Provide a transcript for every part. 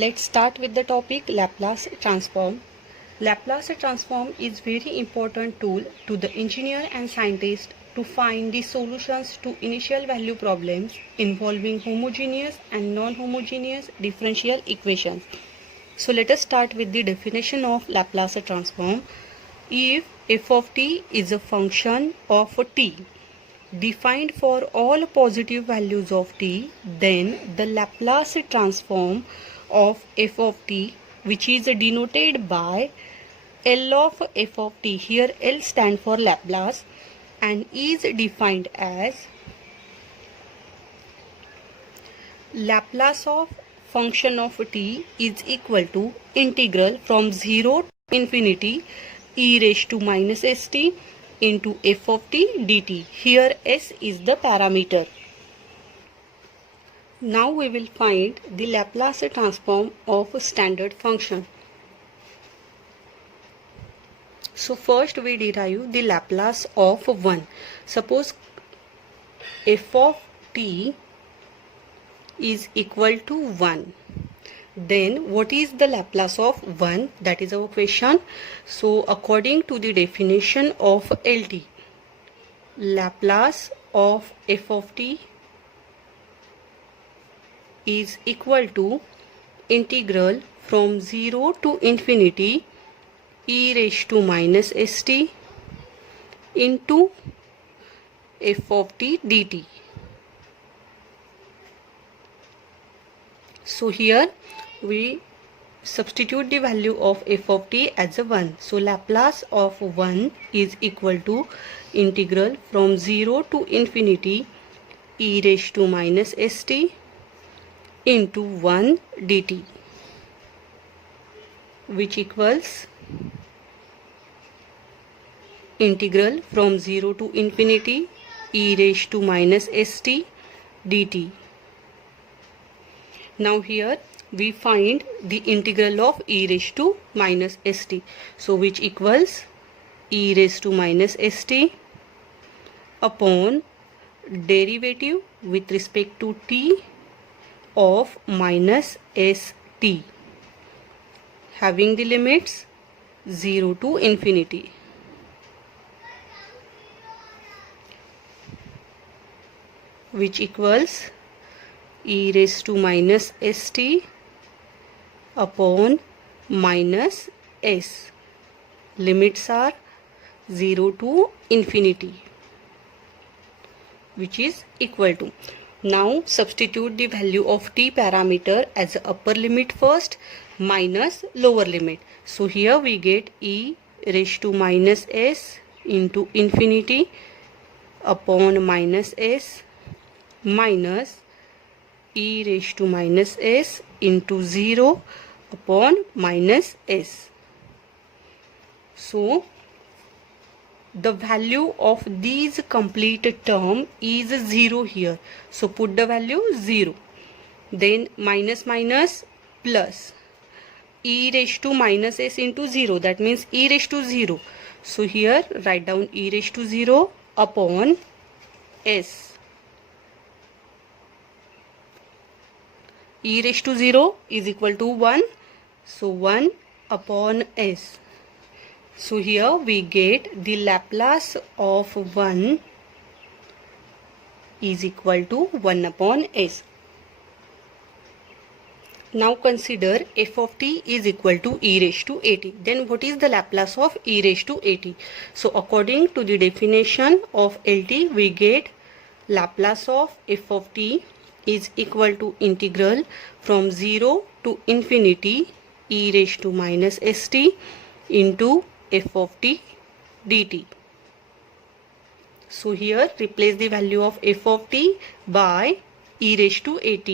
Let's start with the topic Laplace transform. Laplace transform is very important tool to the engineer and scientist to find the solutions to initial value problems involving homogeneous and non-homogeneous differential equations. So let us start with the definition of Laplace transform. If f of t is a function of t defined for all positive values of t, then the Laplace transform of f of t, which is denoted by L of f of t, here L stand for Laplace, and is defined as Laplace of function of t is equal to integral from 0 to infinity e raised to minus st into f of t dt. Here s is the parameter. Now we will find the Laplace transform of a standard function. So first we derive the Laplace of 1. Suppose f of t is equal to 1. Then what is the Laplace of 1? That is our question. So according to the definition of LT, Laplace of f of t is equal to integral from 0 to infinity e raised to minus st into f of t dt. So here we substitute the value of f of t as a 1. So Laplace of 1 is equal to integral from 0 to infinity e raised to minus st into 1 dt, which equals integral from 0 to infinity e raised to minus st dt. Now here we find the integral of e raised to minus st. So which equals e raised to minus st upon derivative with respect to t of minus st, having the limits 0 to infinity. Which equals e raised to minus st upon minus s. Limits are 0 to infinity, which is equal to. Now substitute the value of t parameter as upper limit first minus lower limit. So here we get e raised to minus s into infinity upon minus s minus e raised to minus s into 0 upon minus s. So the value of these complete term is 0 here. So put the value 0. Then minus minus plus e raised to minus s into 0. That means e raised to 0. So here write down e raised to 0 upon s. E raised to 0 is equal to 1. So 1 upon s. So here we get the Laplace of 1 is equal to 1 upon s. Now consider f of t is equal to e raised to at. Then what is the Laplace of e raised to at? So according to the definition of LT, we get Laplace of f of t is equal to integral from 0 to infinity e raised to minus st into f of t dt. So here replace the value of f of t by e raised to at.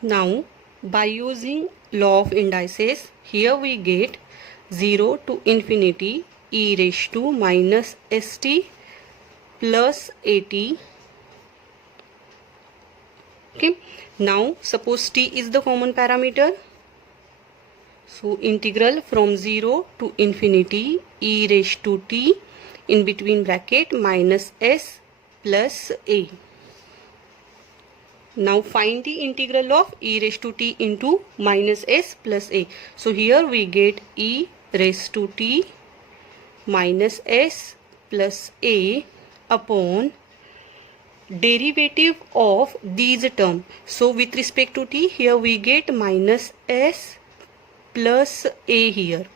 Now by using law of indices, here we get 0 to infinity e raised to minus st plus at Okay, now suppose t is the common parameter. So integral from 0 to infinity e raised to t in between bracket minus s plus a. Now find the integral of e raised to t into minus s plus a. So here we get e raised to t minus s plus a upon derivative of these term. So with respect to t, here we get minus s plus a here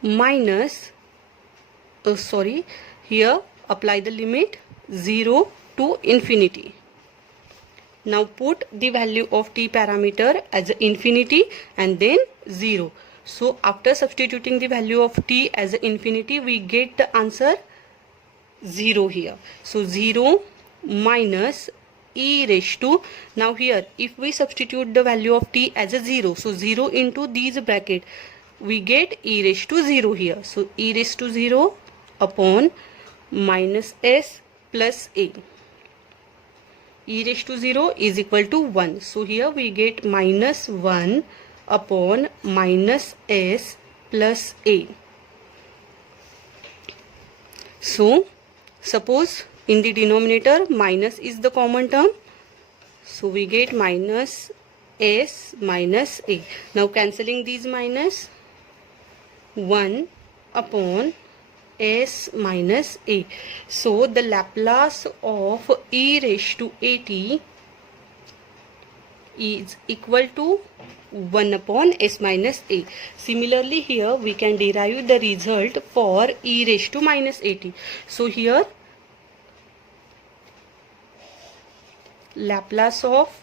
minus here apply the limit 0 to infinity. Now put the value of t parameter as infinity and then 0. So after substituting the value of t as infinity, we get the answer 0 here. So 0 minus e raised to, now here if we substitute the value of t as a 0, so 0 into these bracket, we get e raised to 0 here. So e raised to 0 upon minus s plus a. E raised to 0 is equal to 1. So here we get minus 1 upon minus s plus a. So suppose in the denominator minus is the common term. So we get minus s minus a. Now cancelling these minus, 1 upon s minus a. So the Laplace of e raised to at is equal to 1 upon s minus a. Similarly here we can derive the result for e raised to minus at. So here Laplace of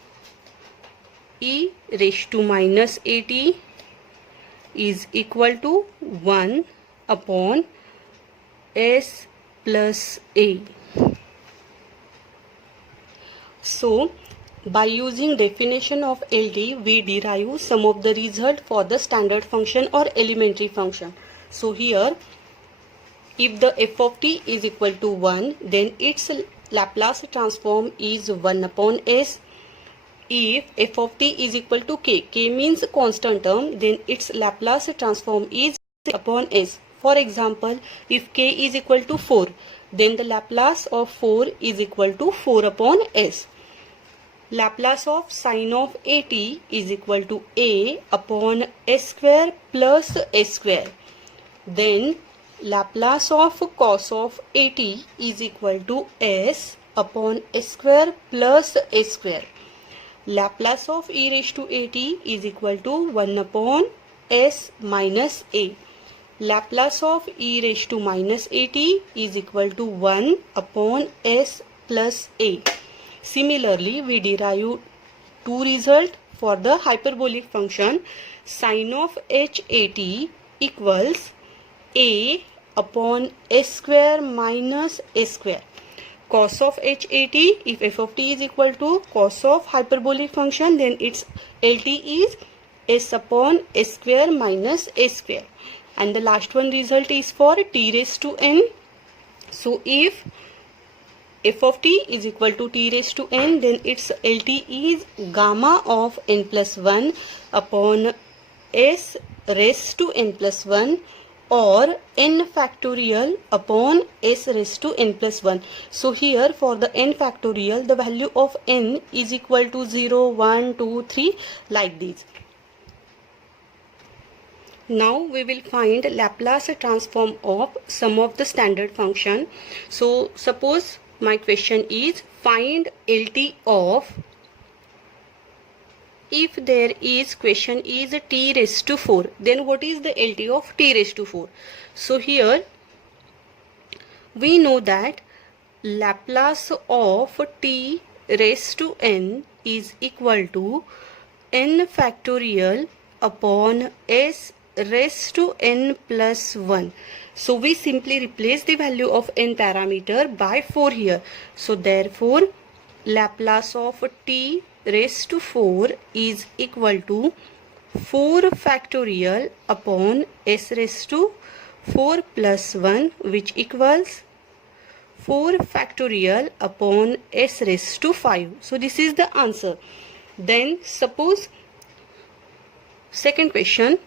e raised to minus at is equal to 1 upon s plus a. So by using definition of LD, we derive some of the result for the standard function or elementary function. So here if the f of t is equal to 1, then its Laplace transform is 1 upon s. If f of t is equal to k means constant term, then its Laplace transform is upon s. For example, if k is equal to 4, then the Laplace of 4 is equal to 4 upon s. Laplace of sine of at is equal to a upon s square plus s square. Then Laplace of cos of at is equal to s upon s square plus s square. Laplace of e raised to at is equal to 1 upon s minus a. Laplace of e raised to minus at is equal to 1 upon s plus a. Similarly, we derive two results for the hyperbolic function. Sine of h at equals a upon s square minus s square. Cos of h at, if f of t is equal to cos of hyperbolic function, then its LT is s upon s square minus s square. And the last one result is for t raised to n. So if f of t is equal to t raised to n, then its LT is gamma of n plus 1 upon s raised to n plus 1 or n factorial upon s raised to n plus 1. So here for the n factorial, the value of n is equal to 0, 1, 2, 3 like this. Now we will find Laplace transform of some of the standard function. So suppose my question is find LT of, if there is question is t raised to 4, then what is the LT of t raised to 4? So here we know that Laplace of t raised to n is equal to n factorial upon s raised to n plus 1. So we simply replace the value of n parameter by 4 here. So therefore Laplace of t raised to 4 is equal to 4 factorial upon s raised to 4 plus 1, which equals 4 factorial upon s raised to 5. So this is the answer. Then suppose second question,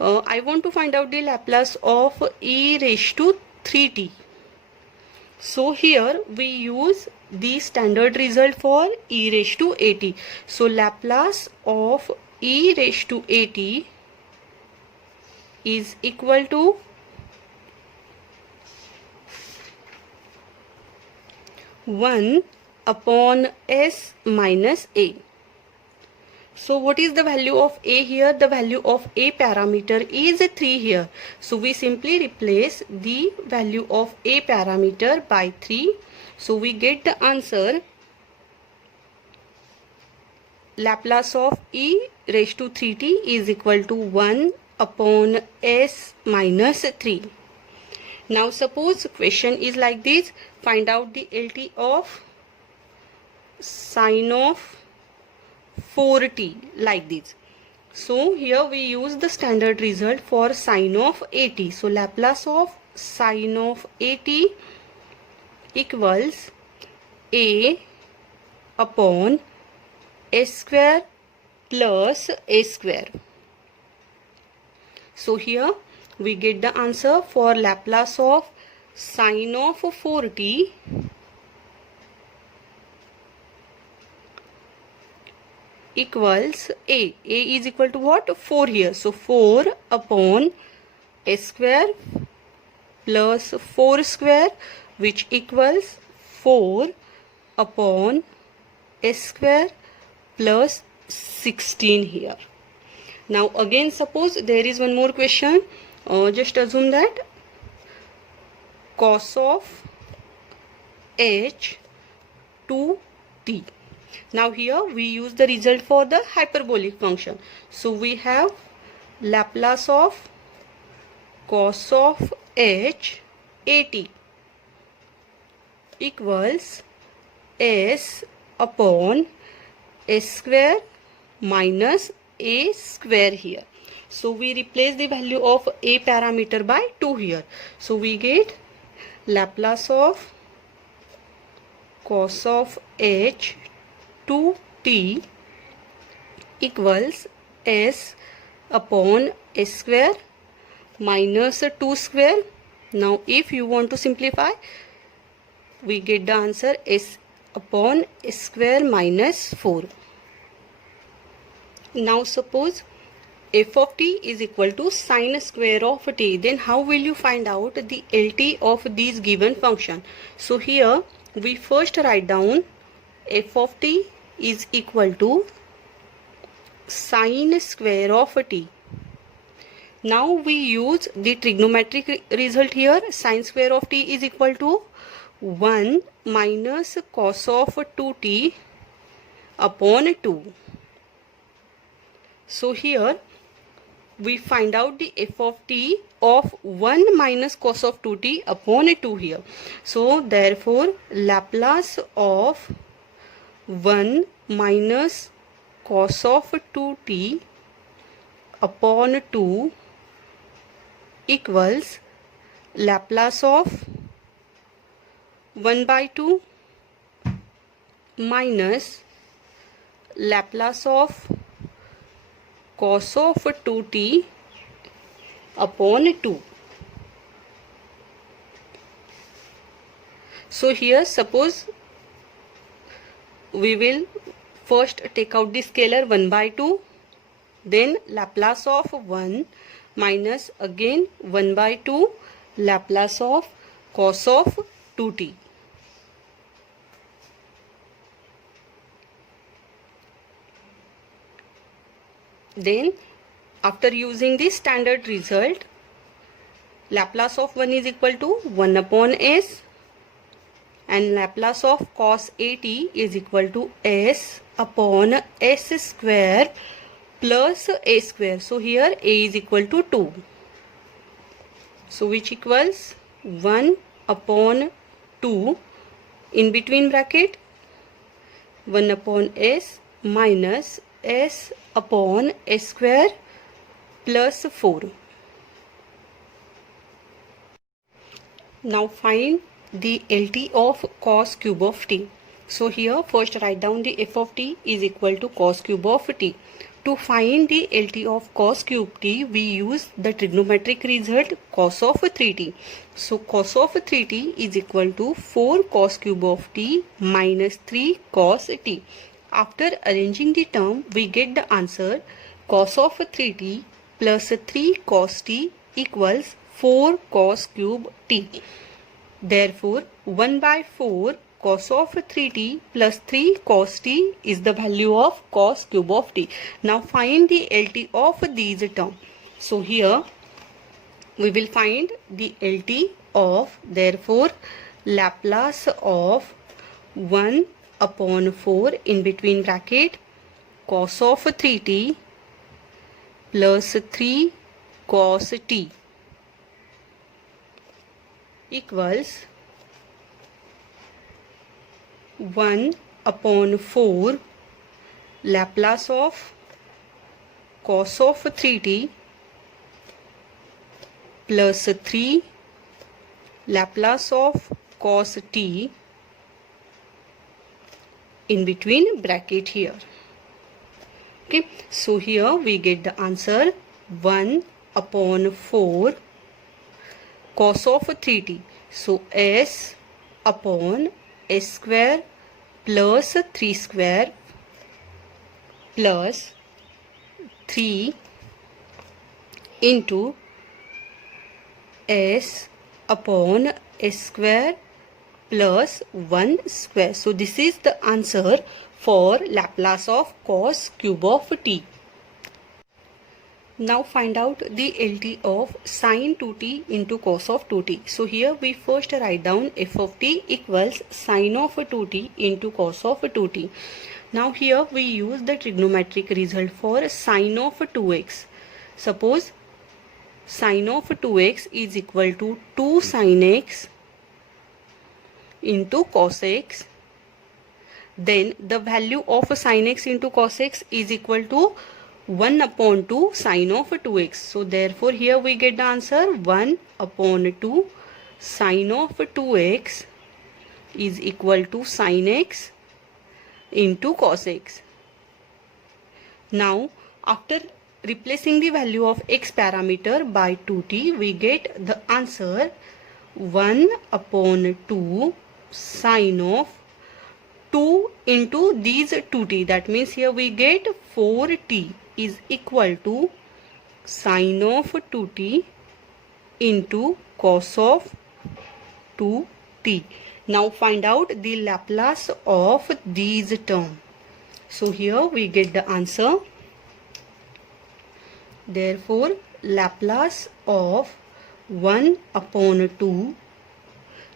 I want to find out the Laplace of e raised to 3t. So here we use the standard result for e raised to at. So Laplace of e raised to at is equal to 1 upon s minus a. So what is the value of a here? The value of a parameter is 3 here. So we simply replace the value of a parameter by 3. So we get the answer Laplace of e raised to 3t is equal to 1 upon s minus 3. Now suppose question is like this. Find out the LT of sine of 4t like this. So here we use the standard result for sine of at. So Laplace of sine of at equals a upon s square plus a square. So here we get the answer for Laplace of sine of 4t equals a. A is equal to what? 4 here. So 4 upon s square plus 4 square, which equals 4 upon s square plus 16 here. Now again suppose there is one more question. Just assume that cos of h 2t. Now here we use the result for the hyperbolic function. So we have Laplace of cos of h at equals s upon s square minus a square here. So we replace the value of a parameter by 2 here. So we get Laplace of cos of h 2t equals s upon s square minus 2 square. Now if you want to simplify, we get the answer s upon s square minus 4. Now suppose f of t is equal to sine square of t. Then how will you find out the LT of this given function? So here we first write down f of t is equal to sine square of t. Now we use the trigonometric result here. Sine square of t is equal to 1 minus cos of 2t upon 2. So here we find out the f of t of 1 minus cos of 2t upon 2 here. So therefore Laplace of 1 minus cos of 2t upon 2 equals Laplace of 1 by 2 minus Laplace of cos of 2t upon 2. So here suppose we will first take out the scalar 1 by 2, then Laplace of 1 minus again 1 by 2 Laplace of cos of 2t. Then after using the standard result, Laplace of 1 is equal to 1 upon s and Laplace of cos at is equal to s upon s square plus a square. So here a is equal to 2. So which equals 1 upon 2 in between bracket 1 upon s minus s upon s square plus 4. Now find the LT of cos cube of t. So here first write down the f of t is equal to cos cube of t. To find the LT of cos cube t, we use the trigonometric result cos of 3t. So cos of 3t is equal to 4 cos cube of t minus 3 cos t. After arranging the term, we get the answer cos of 3t plus 3 cos t equals 4 cos cube t. Therefore, 1 by 4 cos of 3t plus 3 cos t is the value of cos cube of t. Now find the LT of these terms. So here we will find the LT of, therefore Laplace of 1 upon 4 in between bracket cos of 3t plus 3 cos t equals 1 upon 4 Laplace of cos of 3t plus 3 Laplace of cos t in between bracket here. Okay, so here we get the answer 1 upon 4 cos of 3t. So s upon s square plus 3 square plus 3 into s upon s square plus 1 square. So this is the answer for Laplace of cos cube of t. Now find out the LT of sin 2t into cos of 2t. So here we first write down f of t equals sin of 2t into cos of 2t. Now here we use the trigonometric result for sin of 2x. Suppose sin of 2x is equal to 2 sin x into cos x. Then the value of sin x into cos x is equal to 1 upon 2 sin of 2x. So therefore here we get the answer 1 upon 2 sin of 2x is equal to sin x into cos x. Now after replacing the value of x parameter by 2t, we get the answer 1 upon 2 sin of 2 into these 2t. That means here we get 4t is equal to sin of 2t into cos of 2t. Now find out the Laplace of these terms. So here we get the answer. Therefore Laplace of 1 upon 2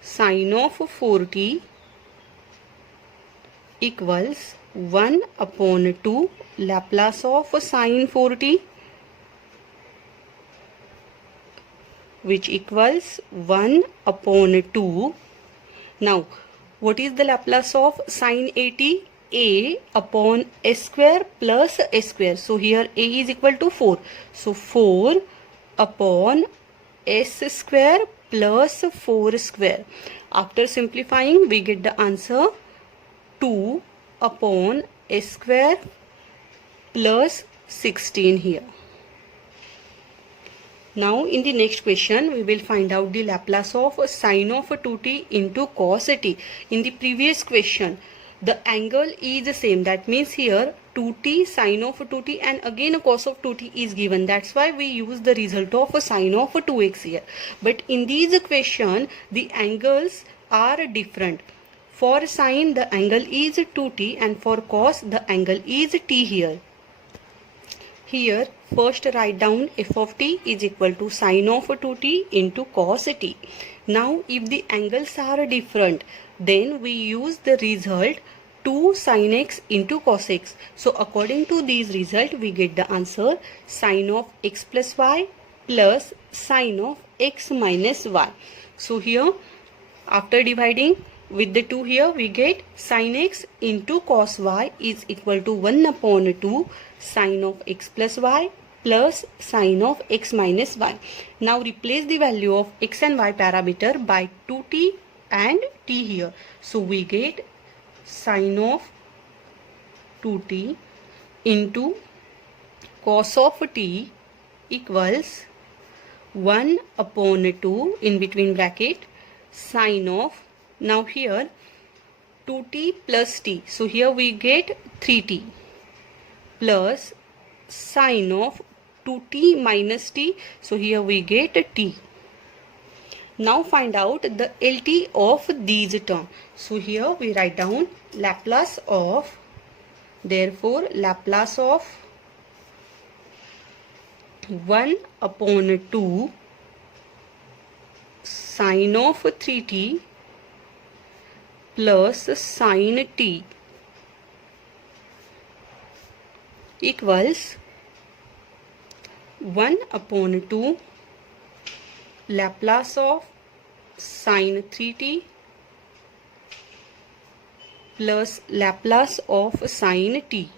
sin of 4t equals 1 upon 2 Laplace of sin 4t, which equals 1 upon 2. Now what is the Laplace of sin 80? A upon s square plus s square. So here a is equal to 4. So 4 upon s square plus 4 square. After simplifying we get the answer 2 upon s square plus 16 here. Now in the next question we will find out the Laplace of sin of 2t into cos t. In the previous question the angle is the same, that means here 2t sin of 2t and again a cos of 2t is given. That's why we use the result of a sin of 2x here. But in this equation the angles are different. For sin the angle is 2t and for cos the angle is t here. Here first write down f of t is equal to sin of 2t into cos t. Now if the angles are different, then we use the result 2 sin x into cos x. So according to these result we get the answer sin of x plus y plus sin of x minus y. So here after dividing with the 2 here we get sin x into cos y is equal to 1 upon 2 sin of x plus y plus sin of x minus y. Now replace the value of x and y parameter by 2t, and t here. So we get sine of 2t into cos of t equals 1 upon 2 in between bracket sine of, now here 2t plus t, so here we get 3t plus sine of 2t minus t, so here we get t. Now find out the LT of these terms. So here we write down Laplace of, therefore Laplace of 1 upon 2 sine of 3t plus sine t equals 1 upon 2 Laplace of sine 3t plus Laplace of sine t.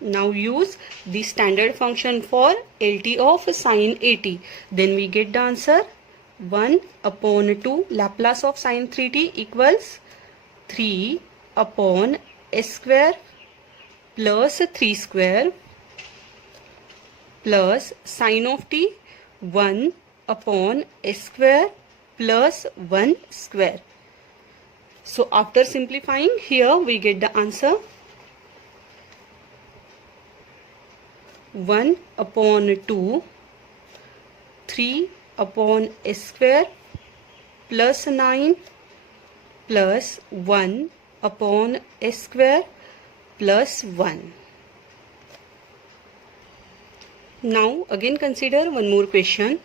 Now use the standard function for LT of sine AT. Then we get the answer 1 upon 2 Laplace of sine 3t equals 3 upon s square plus 3 square plus sine of t 1 upon s square plus 1 square. So after simplifying, here we get the answer 1 upon 2 3 upon s square plus 9 plus 1 upon s square plus 1. Now again consider one more question.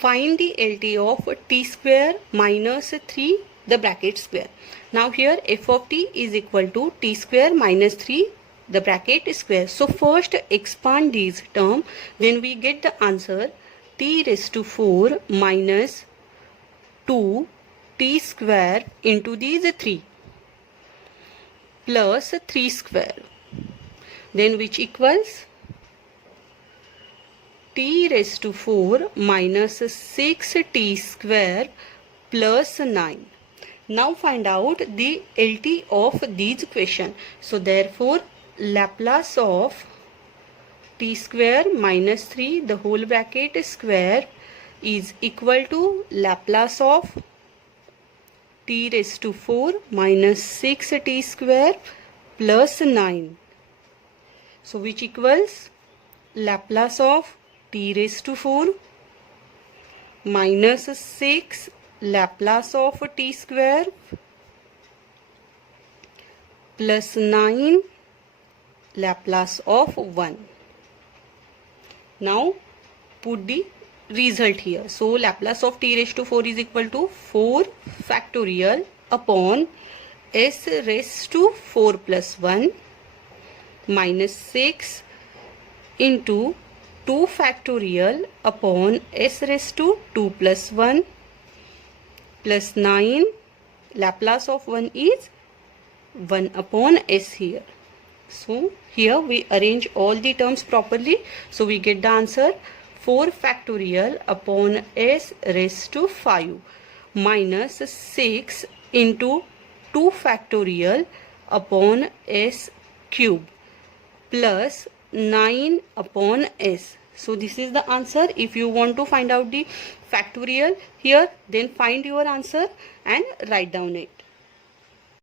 Find the LT of t square minus 3 the bracket square. Now here f of t is equal to t square minus 3 the bracket square. So first expand these term, then we get the answer t raised to 4 minus 2 t square into these 3 plus 3 square, then which equals t raised to 4 minus 6t square plus 9. Now find out the LT of these question. So therefore Laplace of t square minus 3 the whole bracket square is equal to Laplace of t raised to 4 minus 6t square plus 9. So which equals Laplace of t raised to 4 minus 6 Laplace of t square plus 9 Laplace of 1. Now put the result here. So Laplace of t raised to 4 is equal to 4 factorial upon s raised to 4 plus 1 minus 6 into 2 factorial upon s raised to 2 plus 1 plus 9. Laplace of 1 is 1 upon s here. So here we arrange all the terms properly. So we get the answer 4 factorial upon s raised to 5 minus 6 into 2 factorial upon s cube plus 9 upon s. So this is the answer. If you want to find out the factorial here, then find your answer and write down it.